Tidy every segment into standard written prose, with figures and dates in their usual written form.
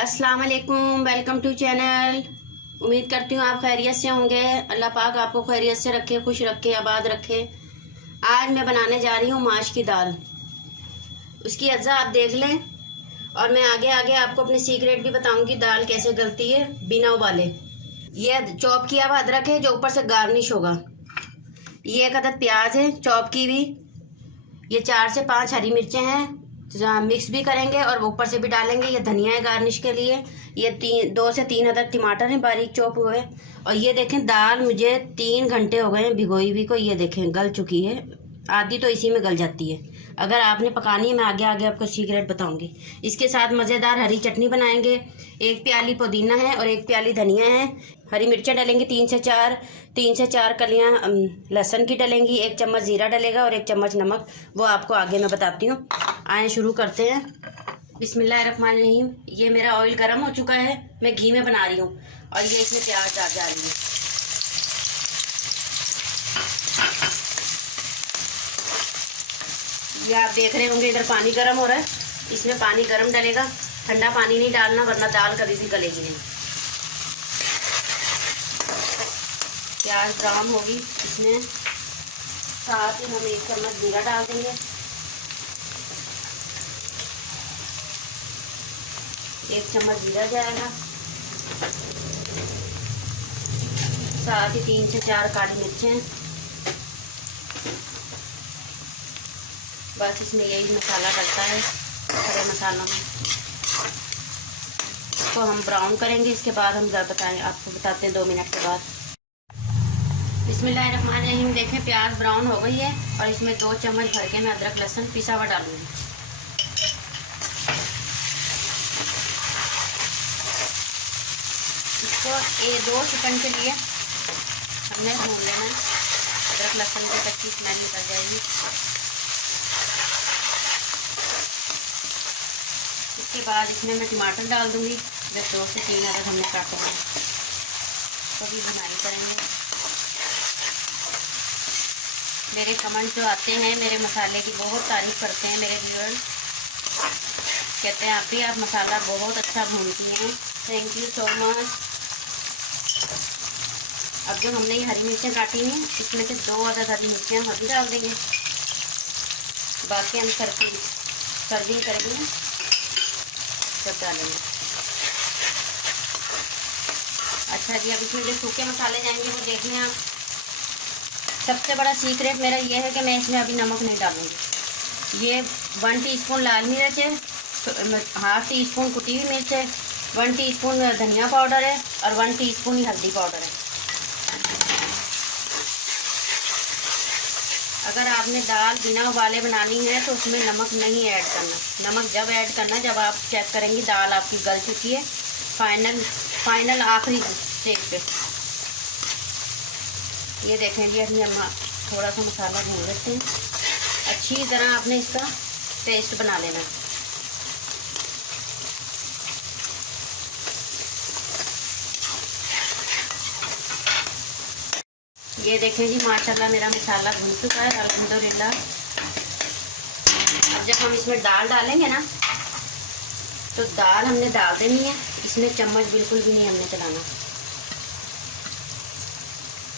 अस्सलाम वालेकुम, welcome to channel. उम्मीद करती हूँ आप खैरियत से होंगे। अल्लाह पाक आपको खैरियत से रखे, खुश रखे, आबाद रखे। आज मैं बनाने जा रही हूँ माश की दाल। उसकी अज्जा आप देख लें और मैं आगे आगे आपको अपने सीक्रेट भी बताऊँगी दाल कैसे गलती है बिना उबाले। ये चॉप किया हुआ अदरक है जो ऊपर से गार्निश होगा। ये एक अदद प्याज है चॉप की हुई। ये 4 से 5 हरी मिर्चें हैं, मिक्स भी करेंगे और ऊपर से भी डालेंगे। ये धनिया है गार्निश के लिए। ये 2 से 3 अदद टमाटर हैं बारीक चॉप हुए। और ये देखें दाल मुझे 3 घंटे हो गए हैं भिगोई हुई को। ये देखें गल चुकी है, आधी तो इसी में गल जाती है। अगर आपने पकानी है मैं आगे आगे आपको सीक्रेट बताऊंगी। इसके साथ मज़ेदार हरी चटनी बनाएंगे। 1 प्याली पुदीना है और 1 प्याली धनिया है। हरी मिर्चें डलेंगी 3 से 4 कलियां लहसुन की डलेंगी। 1 चम्मच जीरा डलेगा और 1 चम्मच नमक, वो आपको आगे मैं बताती हूँ। आए शुरू करते हैं। बिस्मिल्लाहिर्रहमानिर्रहीम। ये मेरा ऑयल गर्म हो चुका है, मैं घी में बना रही हूँ और ये इसमें प्याज डाल जा रही है। ये आप देख रहे होंगे इधर पानी गर्म हो रहा है, इसमें पानी गर्म डलेगा। ठंडा पानी नहीं डालना वरना दाल कभी भी गलेगी नहीं। प्याज ब्राउन होगी, इसमें साथ ही हम 1 चम्मच जीरा डाल देंगे। 1 चम्मच जीरा जाएगा। साथ ही 3 से 4 काली मिर्चें। बस इसमें यही मसाला डलता है खड़े मसालों में। इसको हम ब्राउन करेंगे, इसके बाद हम आपको बताते हैं 2 मिनट के बाद। बिस्मिल्लाहिर्रहमानिर्रहीम। देखें प्याज ब्राउन हो गई है और इसमें 2 चम्मच भर के मैं अदरक लहसुन पिसा हुआ डालूंगी। इसको 2 सेकंड के लिए हमने भून लेना है। अदरक लहसुन की कच्ची स्मेल निकल जाएगी। इसके बाद इसमें मैं टमाटर डाल दूंगी जो 2 से 3 अदद हमने काटे हैं। तो भी बुनाई करेंगे। मेरे कमेंट जो आते हैं मेरे मसाले की बहुत तारीफ़ करते हैं मेरे व्यूअर्स। कहते हैं आप मसाला बहुत अच्छा भूनती हैं। Thank you so much. अब जो हमने ये हरी मिर्चें काटी हैं इसमें से 2 अदद हरी मिर्चें हम अभी डाल देंगे। बाकी हम सर्विंग करेंगे जब डालेंगे। अच्छा जी, अब इसमें जो सूखे मसाले जाएंगे वो देख लें आप। सबसे बड़ा सीक्रेट मेरा ये है कि मैं इसमें अभी नमक नहीं डालूंगी। ये 1 टीस्पून लाल मिर्च है, 1/2 टीस्पून कुटी हुई मिर्च है, 1 टीस्पून धनिया पाउडर है और 1 टीस्पून ही हल्दी पाउडर है। अगर आपने दाल बिना उबाले बनानी है तो उसमें नमक नहीं ऐड करना। नमक जब ऐड करना जब आप चेक करेंगी दाल आपकी गल चुकी है, फाइनल आखिरी स्टेज पे। ये देखें जी, अभी हम थोड़ा सा मसाला भून लेते हैं। अच्छी तरह आपने इसका पेस्ट बना लेना है। ये देखें जी माशाल्लाह मेरा मसाला भून चुका है अल्हम्दुलिल्लाह। अब जब हम इसमें दाल डालेंगे ना तो दाल हमने डाल देनी है। इसमें चम्मच बिल्कुल भी नहीं हमने चलाना।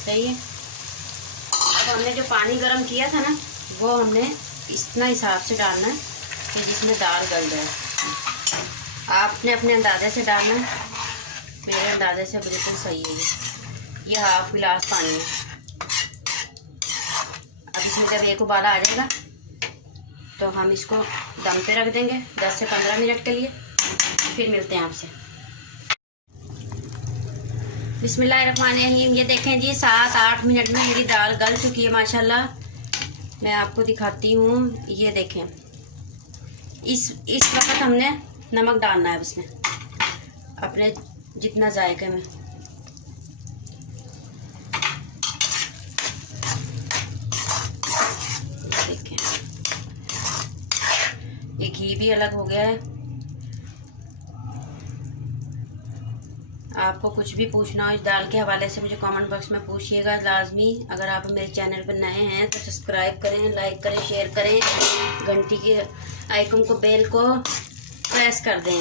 सही है। अब हमने जो पानी गर्म किया था ना वो हमने इतना हिसाब से डालना है कि जिसमें दाल गल जाए। आपने अपने अंदाजे से डालना है। मेरे अंदाजे से बिल्कुल सही है। ये 1/2 गिलास पानी है। अब इसमें जब एक उबाला आ जाएगा तो हम इसको दम पे रख देंगे 10 से 15 मिनट के लिए। फिर मिलते हैं आपसे। बिस्मिल्लाहिर्रहमानिर्रहीम। ये देखें जी 7-8 मिनट में मेरी दाल गल चुकी है माशाल्लाह। मैं आपको दिखाती हूँ। ये देखें इस वक्त हमने नमक डालना है इसमें अपने जितना जायके में। देखें ये घी भी अलग हो गया है। आपको कुछ भी पूछना हो इस दाल के हवाले से मुझे कमेंट बॉक्स में पूछिएगा लाजमी। अगर आप मेरे चैनल पर नए हैं तो सब्सक्राइब करें, लाइक करें, शेयर करें, घंटी के आइकन को बेल को प्रेस कर दें।